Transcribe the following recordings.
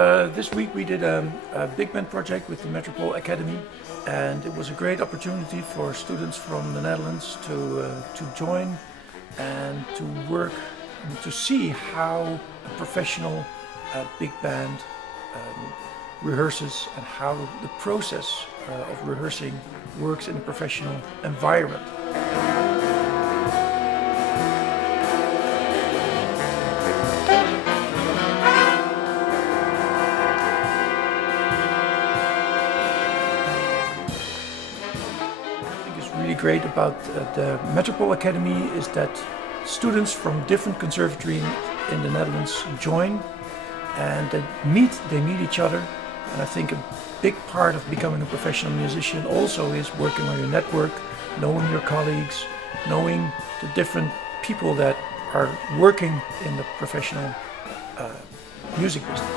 This week we did a big band project with the Metropole Academy, and it was a great opportunity for students from the Netherlands to join and to work and to see how a professional big band rehearses and how the process of rehearsing works in a professional environment. Really great about the Metropole Academy is that students from different conservatories in the Netherlands join and they meet each other. And I think a big part of becoming a professional musician also is working on your network, knowing your colleagues, knowing the different people that are working in the professional music business.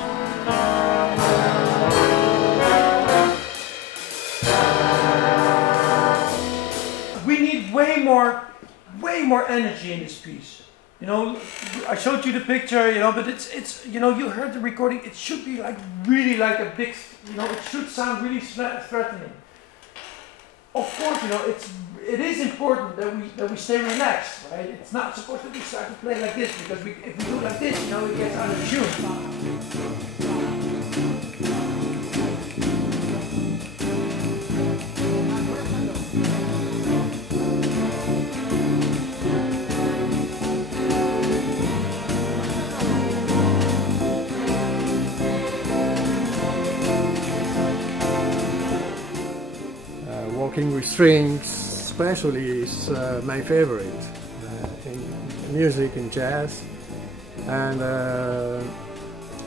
We need way more energy in this piece. You know, I showed you the picture, you know, but it's you know, you heard the recording, it should be like really like a big, you know, it should sound really threatening. Of course, you know, it is important that we stay relaxed, right? It's not supposed to be start to play like this, because if we do like this, you know, it gets out of tune. Working with strings, especially, is my favorite in music, in jazz, and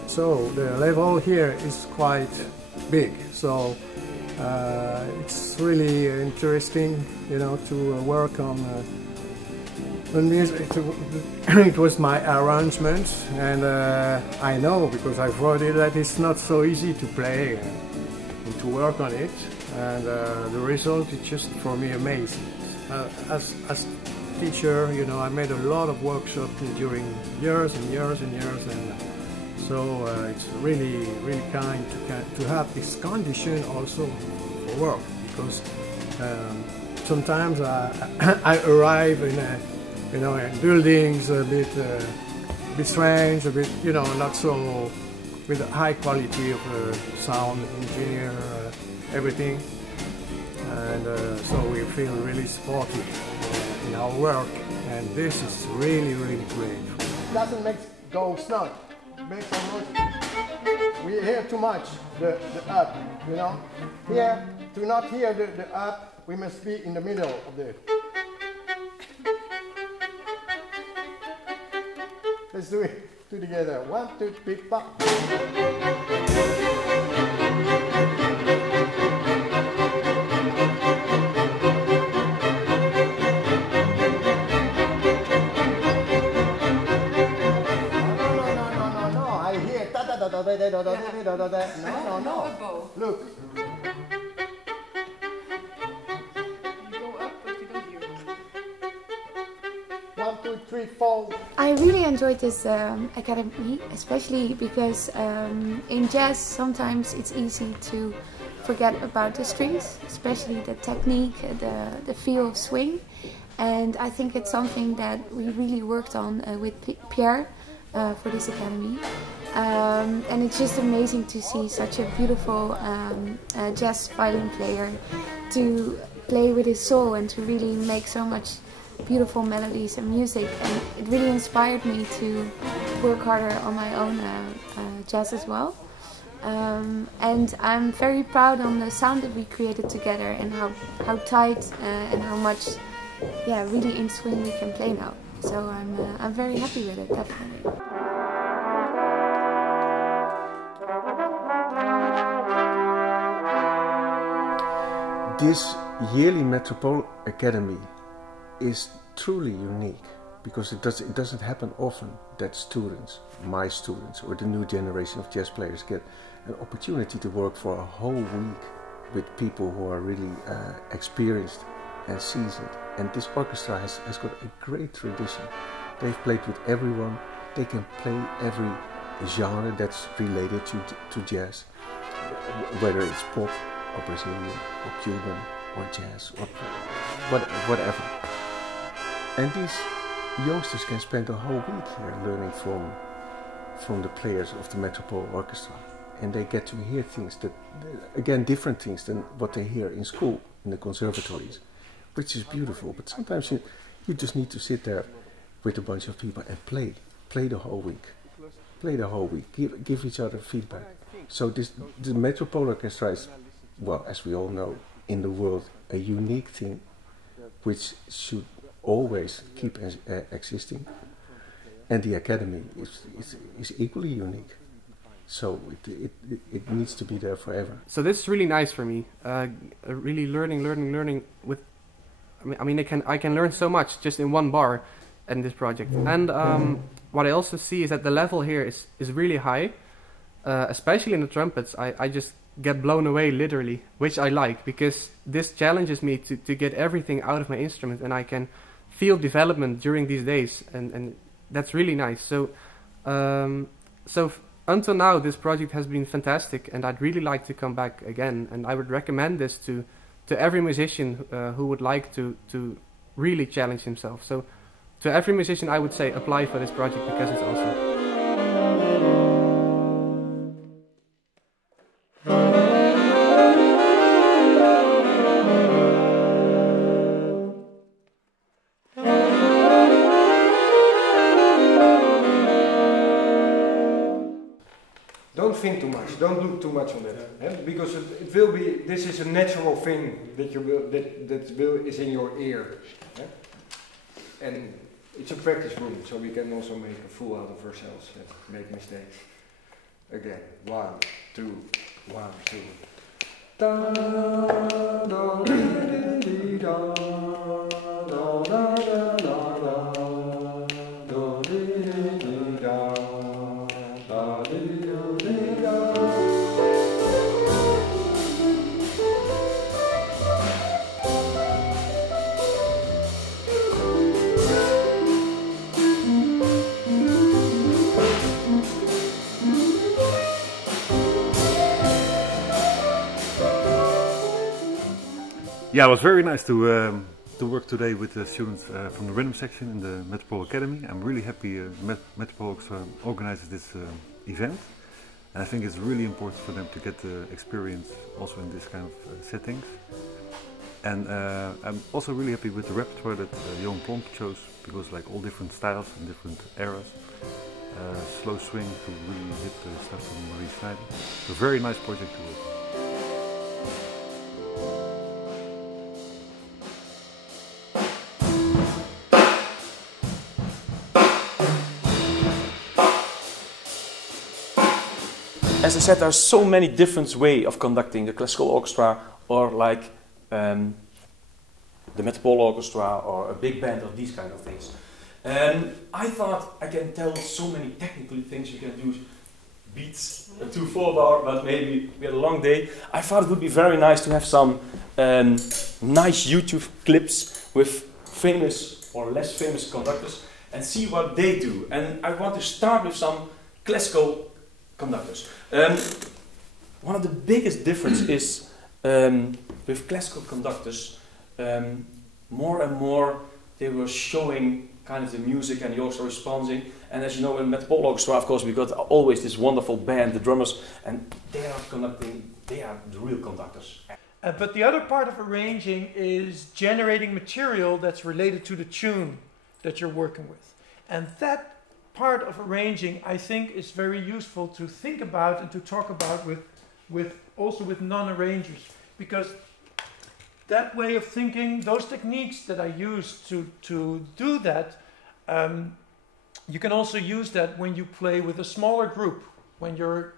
so the level here is quite big. So it's really interesting, you know, to work on music. It was my arrangement, and I know, because I've heard it, that it's not so easy to play and to work on it. And the result is just, for me, amazing. As teacher, you know, I made a lot of workshops during years and years and years, and so it's really kind to have this condition also for work, because sometimes I arrive in you know, in buildings a bit strange, a bit, you know, not so with a high quality of sound engineer. Everything, and so we feel really supported in our work, and this is really great. Doesn't make go snug, make some noise. We hear too much the up, you know. Here, to not hear the up, we must be in the middle of the. Let's do it together. 1, 2, 3, 4. No. Look. You go up, but you don't hear. 1, 2, 3, 4. I really enjoyed this academy, especially because in jazz sometimes it's easy to forget about the strings, especially the technique, the feel of swing. And I think it's something that we really worked on with Pierre for this academy. And it's just amazing to see such a beautiful jazz violin player to play with his soul and to really make so much beautiful melodies and music. And it really inspired me to work harder on my own jazz as well. And I'm very proud on the sound that we created together, and how tight and how much, yeah, really in swing we can play now. So I'm very happy with it, definitely. This yearly Metropole Academy is truly unique, because it doesn't happen often that students, my students, or the new generation of jazz players get an opportunity to work for a whole week with people who are really experienced and seasoned. And this orchestra has got a great tradition. They've played with everyone. They can play every genre that's related to jazz, whether it's pop or Brazilian or Cuban or jazz or whatever. And these youngsters can spend a whole week here learning from the players of the Metropole Orchestra, and they get to hear things that, again, different things than what they hear in school, in the conservatories, which is beautiful. But sometimes you just need to sit there with a bunch of people and play the whole week. Play the whole week, give each other feedback. So the Metropole Orkestra is, well, as we all know, in the world, a unique thing which should always keep existing. And the Academy is equally unique. So it needs to be there forever. So this is really nice for me. Really learning with. I mean, I can learn so much just in one bar in this project. And what I also see is that the level here is really high, especially in the trumpets. I just get blown away literally, which I like, because this challenges me to get everything out of my instrument, and I can feel development during these days, and that's really nice. So until now, this project has been fantastic, and I'd really like to come back again, and I would recommend this to every musician who would like to really challenge himself. So to every musician, I would say apply for this project because it's awesome. Don't think too much. Don't look too much on that, because it will be. This is a natural thing that you will is in your ear, and it's a practice room, so we can also make a fool out of ourselves and make mistakes. Again, 1, 2, 1, 2. Da da da dee da da da da da. Yeah, it was very nice to work today with the students from the rhythm section in the Metropole Academy. I'm really happy Metropole Orkest organizes this event, and I think it's really important for them to get the experience also in this kind of settings. And I'm also really happy with the repertoire that Johan Plomp chose, because like all different styles and different eras, slow swing to really hit the stuff from Marie Schneider. It's a very nice project to work on. As I said, there are so many different ways of conducting the classical orchestra, or like the Metropole Orchestra, or a big band, or these kind of things. I thought I can tell so many technical things. You can do beats to 4-bar, but maybe we had a long day. I thought it would be very nice to have some nice YouTube clips with famous or less famous conductors and see what they do. And I want to start with some classical conductors. One of the biggest differences is with classical conductors, more and more they were showing kind of the music and the orchestra responding. And as you know, in Metropole Orchestra, of course, we got always this wonderful band, the drummers, and they are conducting, they are the real conductors. But the other part of arranging is generating material that's related to the tune that you're working with. And that part of arranging, I think, is very useful to think about and to talk about also with non-arrangers, because that way of thinking, those techniques that I use to do that, you can also use that when you play with a smaller group, when you're,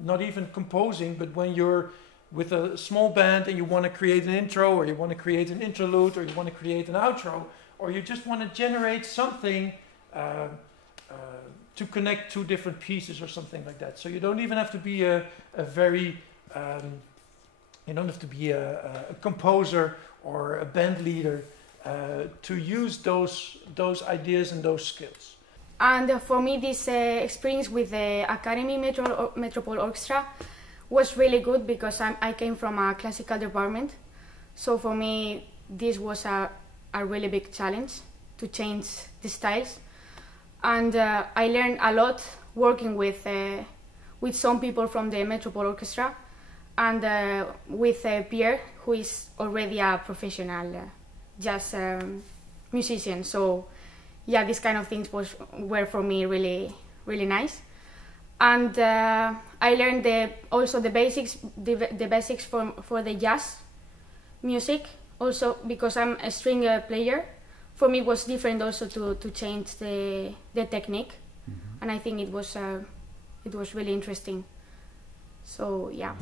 not even composing, but when you're with a small band and you want to create an intro, or you want to create an interlude, or you want to create an outro, or you just want to generate something to connect two different pieces or something like that. So you don't even have to be a composer or a band leader to use those ideas and those skills. And for me, this experience with the Academy Metropole Orkestra was really good because I came from a classical department. So for me, this was a really big challenge to change the styles. And I learned a lot working with some people from the Metropole Orkestra and with Pierre, who is already a professional jazz musician. So yeah, these kind of things were for me really, really nice. And I learned also the basics for the jazz music. Also, because I'm a string player, for me it was different also to change the technique, and I think it was really interesting. So yeah.